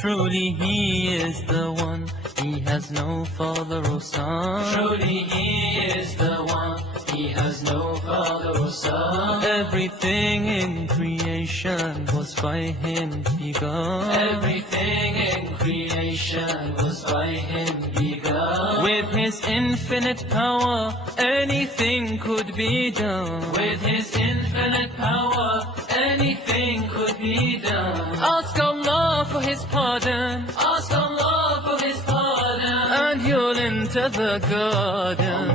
Truly He is the one, He has no father or son. Truly He is the one, He has no father or son. Everything in creation was by Him begun. Everything in creation was by Him begun. With His infinite power, anything could be done. With His infinite power, anything could be done. Ask Allah for His pardon, Ask Allah for His pardon, and you'll enter the garden.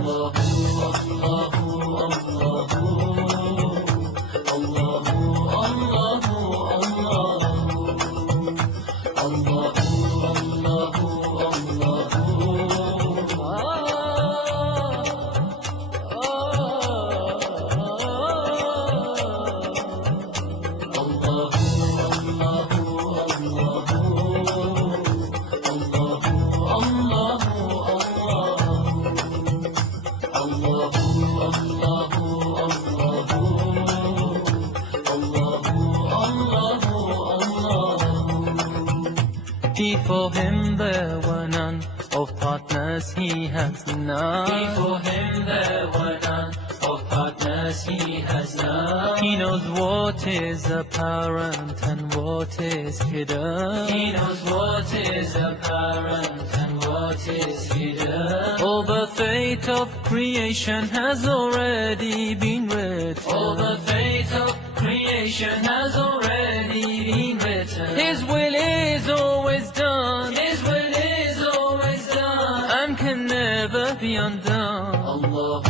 Before Him there were none, of partners He has none. Before Him there were none, of partners He has none. He knows what is apparent and what is hidden. He knows what is apparent and what is hidden. All the fate of creation has already been written. All the fate of creation has already been written. His will is always done, His will is always done, and can never be undone. Allahu,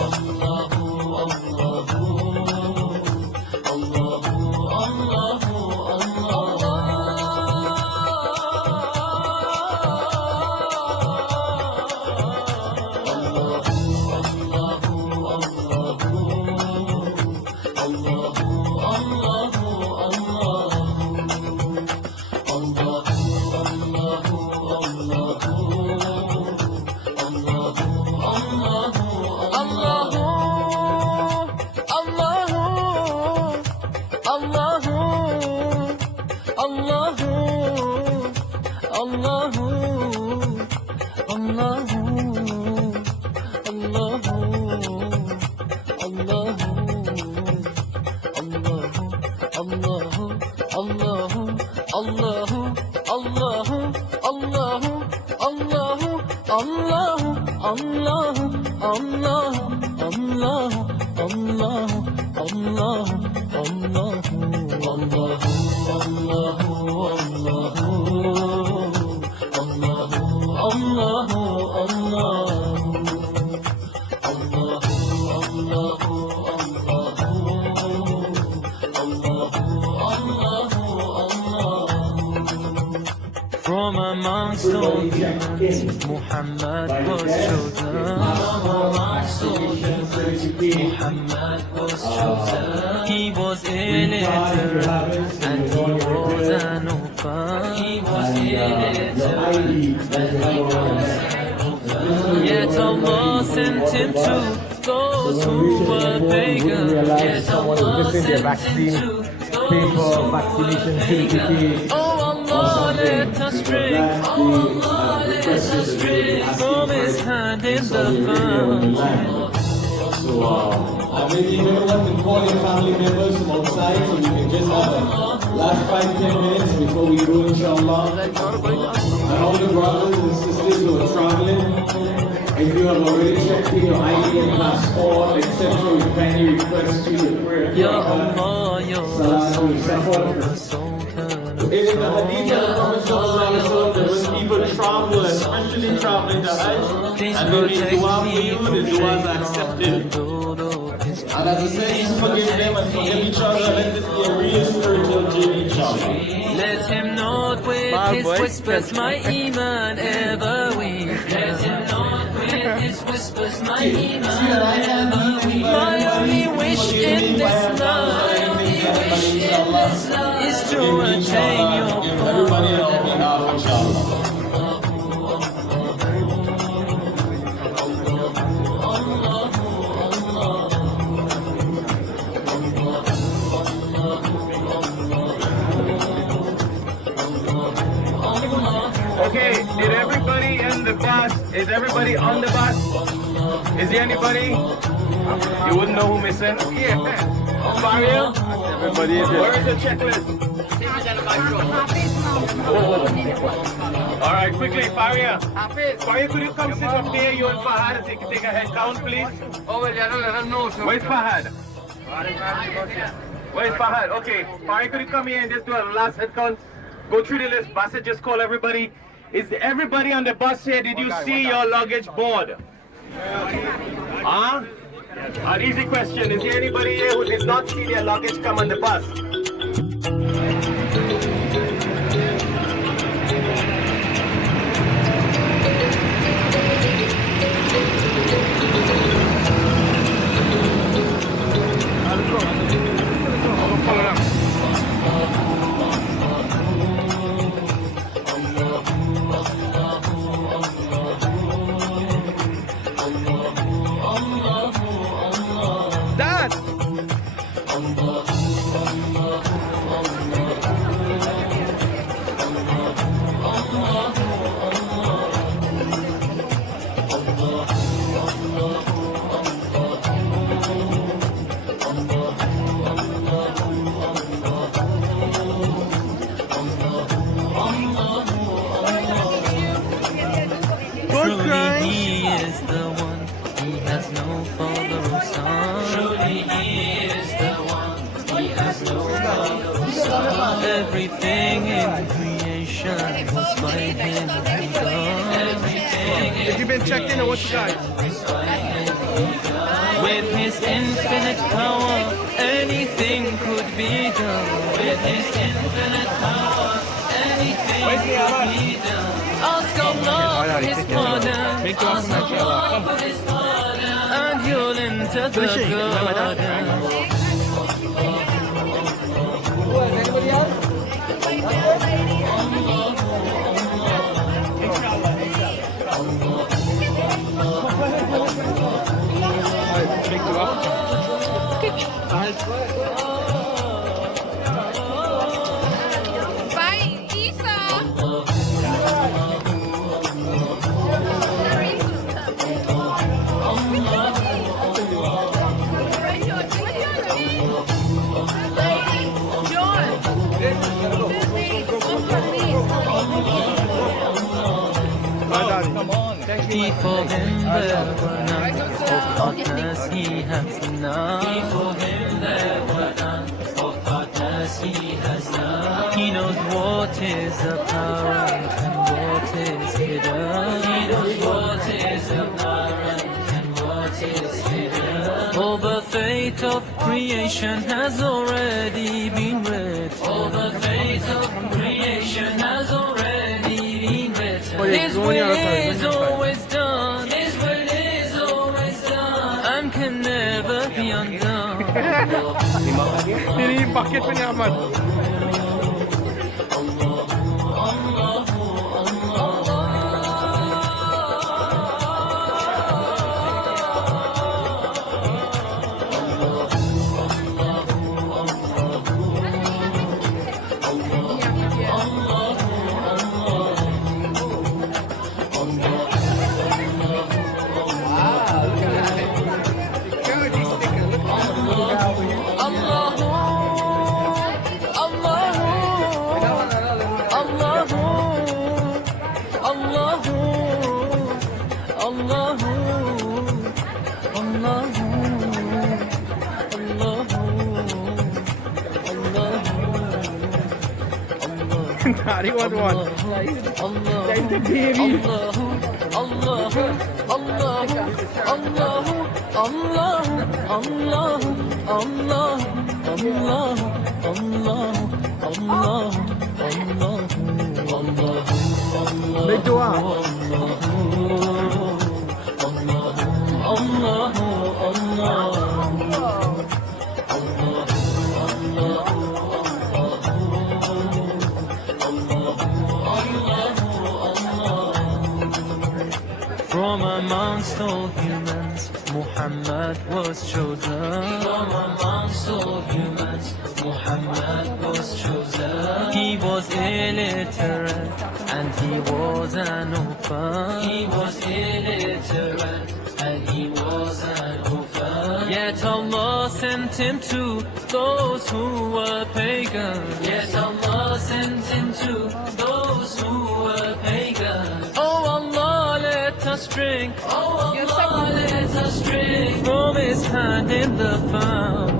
Allahu, Allahu, Allahu, Allahu, From amongst all humans, Muhammad was chosen. Muhammad was chosen. He was illiterate and he was an orphan. He was illiterate and he was an orphan. Yet Allah sent him to those who were pagan. Yet Allah sent him to pay for vaccination certificate. Oh Allah, let us drink. Oh Allah, let us drink From His hand in the fountain. So, maybe you don't want to call your family members from outside so we can just have a last 5-10 minutes before we go, inshallah. And all the brothers and sisters who are traveling, If you have already checked in your ID and passport, etc., we kindly request you to pray. Ya Allah, Ya Salatu Shafar. Rasul. It is the hadith of the Prophet sallallahu alaihi wasallam that when people travel, especially traveling to Hajj, and they make dua for you, the duas are accepted. And as I said, forgive them and forgive each other. Let this be a real spiritual journey, inshallah. Let him not with his whispers my iman ever weak. Let him not with his whispers my iman ever weak. My only wish in this life is to attain your Everybody on behalf, inshallah. Okay, did everybody in the bus, is everybody on the bus? Is there anybody? You wouldn't know who missing? Yeah. Faria? Everybody is here. Where is the checklist? All right, quickly, Faria. Faria, could you come sit up there, you and Fahad, so you can take a head count, please? Oh, well, I don't let them know, so. Where's Fahad? Where's Fahad? Okay, Faria, could you come here and just do a last head count? Go through the list. Bassett, just call everybody. Is everybody on the bus here? Did you see your luggage board? Huh? An easy question. Is there anybody here who did not see their luggage come on the bus? Dad! Truly he is the one, he has no father or son. Truly he is the one, he has no father or son. Everything in creation was by him begun. Everything Have you been checked in or what you guys? with his infinite power, anything could be done. With his infinite power, anything could be done. Ask Allah his pardon, ask Allah his pardon, and you'll enter the garden. Vai, Isa! Before him there were none of partners he has none. Before him there were none of partners he has none. He knows what is apparent and what is hidden. He knows what is apparent and what is hidden. All the fate of creation has already been written. All the fate of creation has already been written. His will is always done. His will is always done. And can never be undone. Ini paket penyaman. Allah Daddy was one. Time to baby. Make dua. From amongst all humans, Muhammad was chosen. From amongst all humans, Muhammad was chosen. He was illiterate and he was an orphan. He was illiterate and he was an orphan. Yet Allah sent him to those who were pagan. Yet Allah sent him to those who were pagan. Oh Allah, let us drink Oh Allah, let us drink from his hand in the fountain.